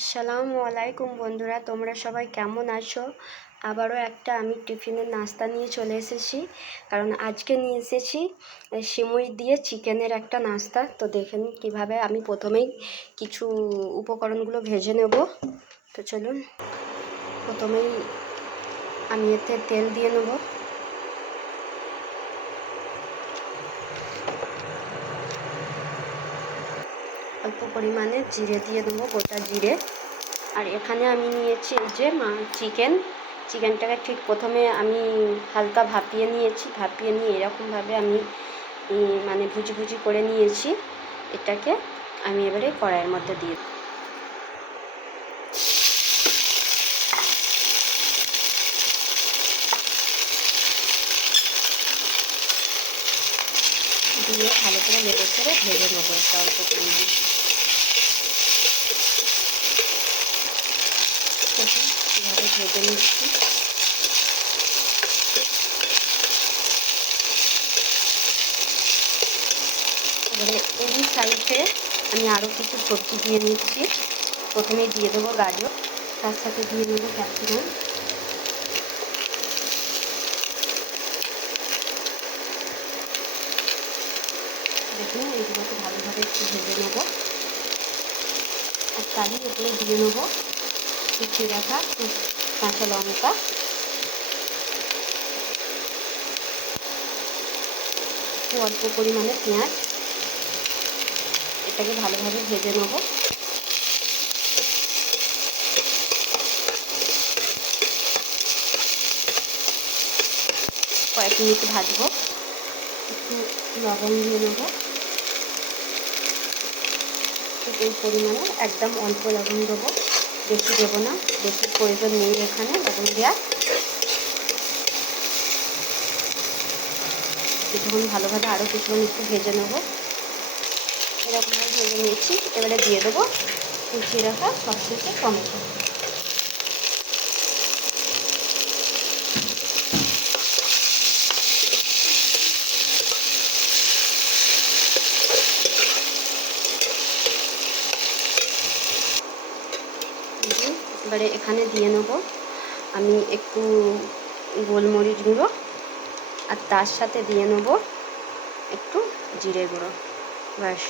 আসসালামু আলাইকুম বন্ধুরা, তোমরা সবাই কেমন আছো? আবারও একটা আমি টিফিনের নাস্তা নিয়ে চলে এসেছি। কারণ আজকে নিয়ে এসেছি সিমুই দিয়ে চিকেনের একটা নাস্তা। তো দেখেন কিভাবে আমি প্রথমেই কিছু উপকরণগুলো ভেজে নেব। তো চলুন, প্রথমেই আমি এতে তেল দিয়ে নেব। অল্প পরিমাণে জিরে দিয়ে দেবো, গোটা জিরে। আর এখানে আমি নিয়েছি এই যে চিকেনটাকে ঠিক প্রথমে আমি হালকা ভাপিয়ে নিয়েছি। ভাপিয়ে নিয়ে এরকমভাবে আমি মানে ভুজি ভুজি করে নিয়েছি। এটাকে আমি এবারে কড়াইয়ের মধ্যে দিয়ে ভালো করে নেড়ে চেড়ে ভেজে নেবো একটা অল্প পরিমাণে। কীভাবে ভেজে নিচ্ছি। এবারে এই সাইডে আমি আরও কিছু সবজি দিয়ে নিচ্ছি। প্রথমেই দিয়ে দেবো গাজর, তার সাথে দিয়ে নেবো ক্যাপসিকাম। দেখুন এইগুলোকে ভালোভাবে একটু ভেজে নেবো। আর তারই উপরে দিয়ে নেবো কুচিয়ে রাখা কাঁচা লঙ্কা, একটু অল্প পরিমাণে পেঁয়াজ। এটাকে ভালোভাবে ভেজে নেব। কয়েক মিনিট ভাজবো। একটু লবণ দিয়ে নেব, এই পরিমাণে একদম অল্প লবণ দেবো, বেশি দেবো না, বেশি প্রয়োজন নেই এখানে লবণ দেওয়ার। কিছুক্ষণ ভালোভাবে আরও কিছুক্ষণ একটু ভেজে নেবো। এরকমভাবে ভেজে নিয়েছি। এবারে দিয়ে দেবো কুচিয়ে রাখা সবশেষে টমেটো। এবারে এখানে দিয়ে নেব আমি একটু গোলমরিচ গুঁড়ো, আর তার সাথে দিয়ে নেব একটু জিরে গুঁড়ো। ব্যাস,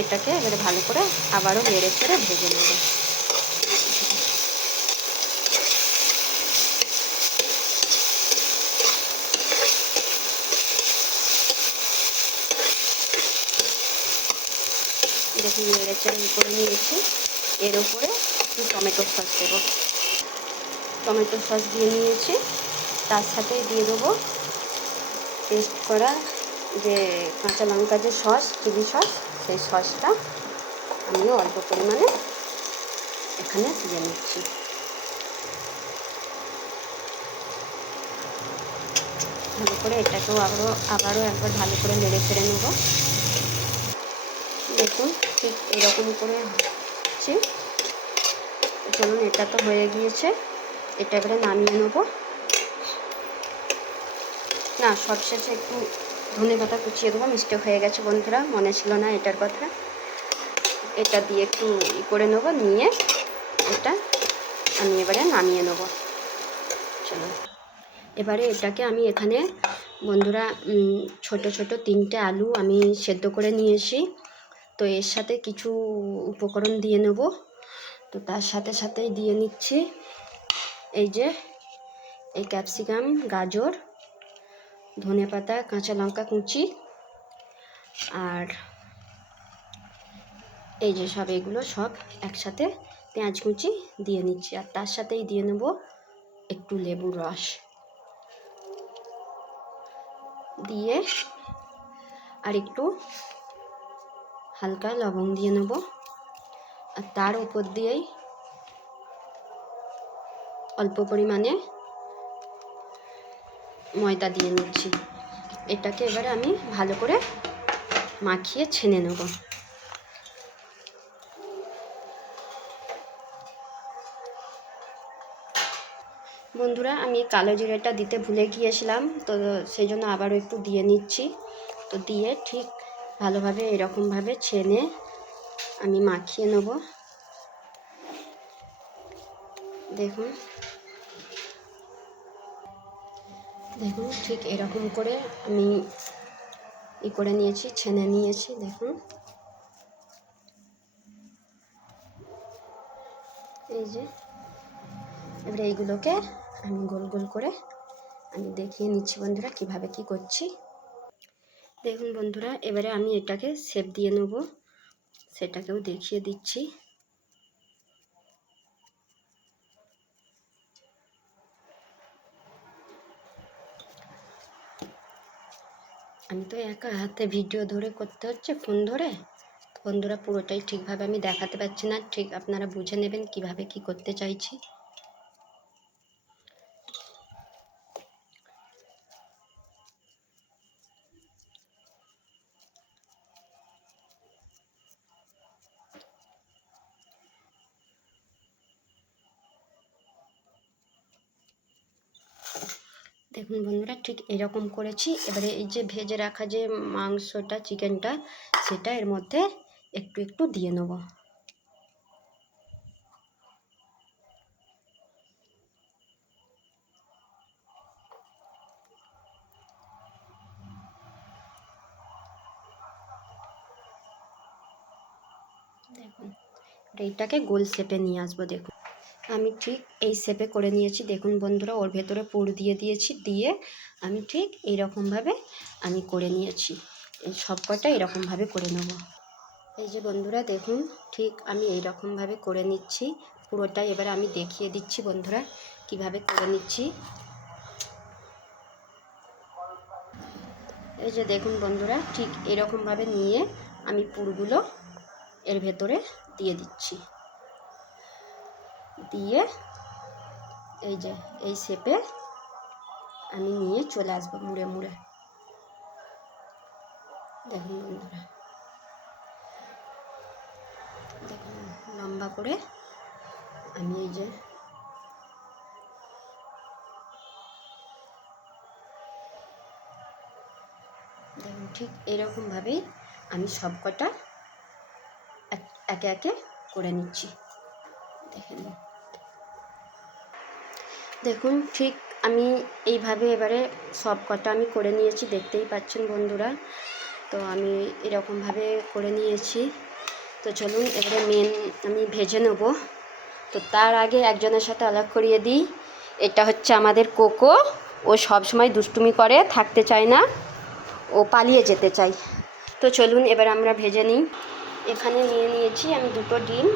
এটাকে এবারে ভালো করে আবারও নেড়ে চেড়ে ভেজে নেব। দেখুন নেড়ে চেড়ে করে নিয়েছি। এর উপরে একটু টমেটো সস দেবো। টমেটো সস দিয়ে নিয়েছি। তার সাথেই দিয়ে দেবো পেস্ট করা যে কাঁচা লঙ্কা যে সস, চিলি সস, সেই সসটা আমিও অল্প পরিমাণে এখানে দিয়ে নিচ্ছি। ভালো করে এটাকেও আবারও একবার ভালো করে নেড়ে ফেড়ে নেব। দেখুন ঠিক এরকম করে হচ্ছে। চলুন, এটা তো হয়ে গিয়েছে, এটা এবারে নামিয়ে নেব। না, সবশেষে একটু ধনেপাতা কুচিয়ে দেবো। মিস্টেক হয়ে গেছে বন্ধুরা, মনে ছিল না এটার কথা। এটা দিয়ে একটু করে নেবো, নিয়ে এটা আমি এবারে নামিয়ে নেব। চলো, এবারে এটাকে আমি এখানে বন্ধুরা ছোট ছোট 3টে আলু আমি সেদ্ধ করে নিয়েছি। তো এর সাথে কিছু উপকরণ দিয়ে নেব। তো তার সাথে সাথেই দিয়ে নিচ্ছি এই যে এই ক্যাপসিকাম, গাজর, ধনেপাতা, কাঁচা লঙ্কা কুচি, আর এই যে সব এগুলো সব একসাথে পেঁয়াজ কুচি দিয়ে নিচ্ছি। আর তার সাথেই দিয়ে নেব একটু লেবুর রস দিয়ে, আর একটু হালকা লবণ দিয়ে নেব। আর তার উপর দিয়েই অল্প পরিমাণে ময়দা দিয়ে নিচ্ছি। এটাকে এবারে আমি ভালো করে মাখিয়ে ছেনে নেব। বন্ধুরা, আমি কালো জিরেটা দিতে ভুলে গিয়েছিলাম, তো সেই জন্য আবারও একটু দিয়ে নিচ্ছি। তো দিয়ে ঠিক ভালোভাবে এরকমভাবে ছেনে আমি মাখিয়ে নেব। দেখুন দেখুন ঠিক এরকম করে আমি করে নিয়েছি, ছেনে নিয়েছি। দেখুন এই যে এবারে এইগুলোকে আমি গোল গোল করে আমি দেখিয়ে নিচ্ছি বন্ধুরা কিভাবে কি করছি। দেখুন বন্ধুরা এবারে আমি এটাকে শেপ দিয়ে নেব, সেটাকেও দেখিয়ে দিচ্ছি। আমি তো একা হাতে ভিডিও ধরে করতে হচ্ছে, ফোন ধরে। বন্ধুরা পুরোটাই ঠিকভাবে আমি দেখাতে পারছি না, ঠিক আপনারা বুঝে নেবেন কিভাবে কি করতে চাইছি। দেখুন বন্ধুরা ঠিক এরকম করেছি। এবারে এই যে ভেজে রাখা যে মাংসটা, চিকেনটা, সেটা এর মধ্যে একটু একটু দিয়ে নেব। দেখুন এইটাকে গোল শেপে নিয়ে আসবো। দেখুন আমি ঠিক এই শেপে করে নিয়েছি। দেখুন বন্ধুরা ওর ভেতরে পুর দিয়ে দিয়েছি, দিয়ে আমি ঠিক এইরকমভাবে আমি করে নিয়েছি। এই সবকটা এরকমভাবে করে নেব। এই যে বন্ধুরা দেখুন ঠিক আমি এইরকমভাবে করে নিচ্ছি পুরোটাই। এবার আমি দেখিয়ে দিচ্ছি বন্ধুরা কিভাবে করে নিচ্ছি। এই যে দেখুন বন্ধুরা ঠিক এরকমভাবে নিয়ে আমি পুরগুলো এর ভেতরে দিয়ে দিচ্ছি, দিয়ে এই যে এই শেপে আমি নিয়ে চলে আসবো মুড়ে মুড়ে। দেখুন বন্ধুরা দেখুন লম্বা করে আমি এই যে দেখুন ঠিক এরকমভাবেই আমি সবকটা একে একে করে নিচ্ছি। দেখুন ঠিক আমি এইভাবে এবারে সবকটা আমি করে নিয়েছি, দেখতেই পাচ্ছেন বন্ধুরা। তো আমি এরকমভাবে করে নিয়েছি। তো চলুন এবারে আমি ভেজে নেব। তো তার আগে একজনের সাথে আলাপ করিয়ে দিই, এটা হচ্ছে আমাদের কোকো। ও সব সময় দুষ্টুমি করে, থাকতে চায় না, ও পালিয়ে যেতে চায়। তো চলুন এবার আমরা ভেজে নিই। এখানে নিয়ে নিয়েছি আমি 2টো ডিম,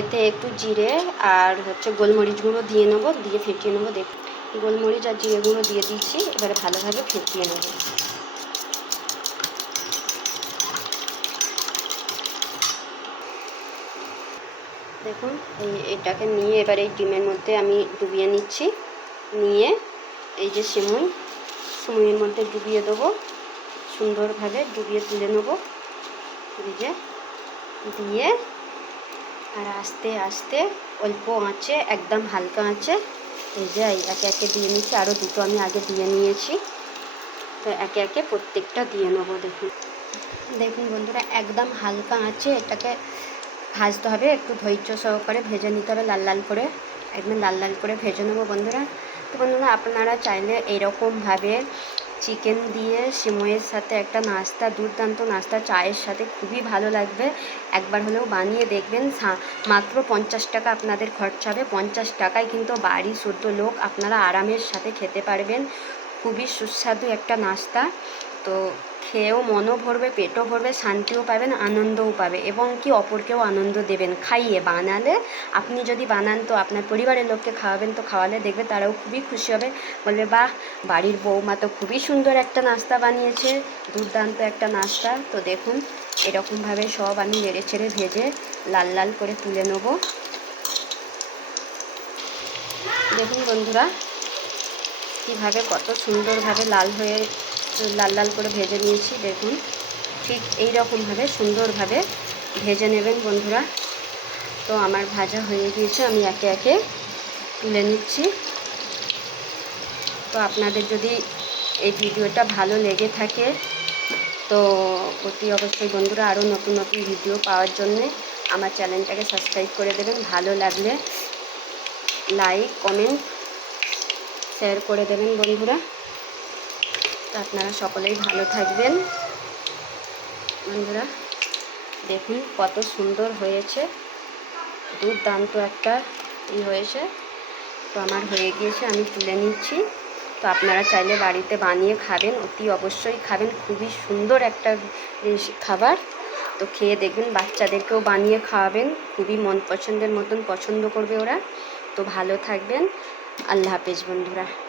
এতে একটু জিরে আর হচ্ছে গোলমরিচ গুঁড়ো দিয়ে নেবো, দিয়ে ফেটিয়ে নেবো। দেখুন গোলমরিচ আর জিরে গুঁড়ো দিয়ে দিচ্ছি, এবারে ভালোভাবে ফেটিয়ে নেবো। দেখুন এটাকে নিয়ে এবার এই ডিমের মধ্যে আমি ডুবিয়ে নিচ্ছি, নিয়ে এই যে সিমুইয়ের মধ্যে ডুবিয়ে দেবো, সুন্দরভাবে ডুবিয়ে তুলে নেবো। ভেজে দিয়ে আর আস্তে আস্তে অল্প আঁচে, একদম হালকা আঁচে এই যে একে একে দিয়ে নিচ্ছি। আরও 2টো আমি আগে দিয়ে নিয়েছি, তো একে একে প্রত্যেকটা দিয়ে নেবো। দেখুন দেখুন বন্ধুরা একদম হালকা আঁচে এটাকে ভাজতে হবে, একটু ধৈর্য সহকারে ভেজে নিতে হবে, লাল লাল করে, একদম লাল লাল করে ভেজে নেবো বন্ধুরা। তো বন্ধুরা আপনারা চাইলে এইরকমভাবে চিকেন দিয়ে সিমইয়ের সাথে একটা নাস্তা, দুর্দান্ত নাস্তা, চায়ের সাথে খুবই ভালো লাগবে। একবার হলেও বানিয়ে দেখবেন। মাত্র 50 টাকা আপনাদের খরচা হবে। 50 টাকায় কিন্তু বাড়ি শুদ্ধ লোক আপনারা আরামের সাথে খেতে পারবেন। খুবই সুস্বাদু একটা নাস্তা। তো খেয়েও মনও ভরবে, পেটও ভরবে, শান্তিও পাবেন, আনন্দও পাবে, এবং কি অপরকেও আনন্দ দেবেন খাইয়ে। বানালে আপনি যদি বানান তো আপনার পরিবারের লোককে খাওয়াবেন, তো খাওয়ালে দেখবে তারাও খুবই খুশি হবে, বলবে বাহ বাড়ির বৌমা তো খুবই সুন্দর একটা নাস্তা বানিয়েছে, দুর্দান্ত একটা নাস্তা। তো দেখুন এরকমভাবে সব আমি নেড়ে ছেড়ে ভেজে লাল লাল করে তুলে নেব। দেখুন বন্ধুরা কীভাবে কত সুন্দরভাবে লাল লাল করে ভেজে নিয়েছি। দেখুন ঠিক এই রকমভাবে সুন্দরভাবে ভেজে নেবেন বন্ধুরা। তো আমার ভাজা হয়ে গিয়েছে, আমি একে একে তুলে নিচ্ছি। তো আপনাদের যদি এই ভিডিওটা ভালো লেগে থাকে তো অতি অবশ্যই বন্ধুরা আরও নতুন নতুন ভিডিও পাওয়ার জন্যে আমার চ্যানেলটাকে সাবস্ক্রাইব করে দেবেন। ভালো লাগলে লাইক কমেন্ট শেয়ার করে দেবেন বন্ধুরা। তো আপনারা সকলেই ভালো থাকবেন বন্ধুরা। দেখুন কত সুন্দর হয়েছে, দুর্দান্ত একটা হয়েছে। তো আমার হয়ে গিয়েছে, আমি তুলে নিচ্ছি। তো আপনারা চাইলে বাড়িতে বানিয়ে খাবেন, অতি অবশ্যই খাবেন, খুবই সুন্দর একটা খাবার। তো খেয়ে দেখবেন, বাচ্চাদেরকেও বানিয়ে খাওয়াবেন, খুবই মন পছন্দের মতন পছন্দ করবে ওরা। তো ভালো থাকবেন, আল্লাহ হাফেজ বন্ধুরা।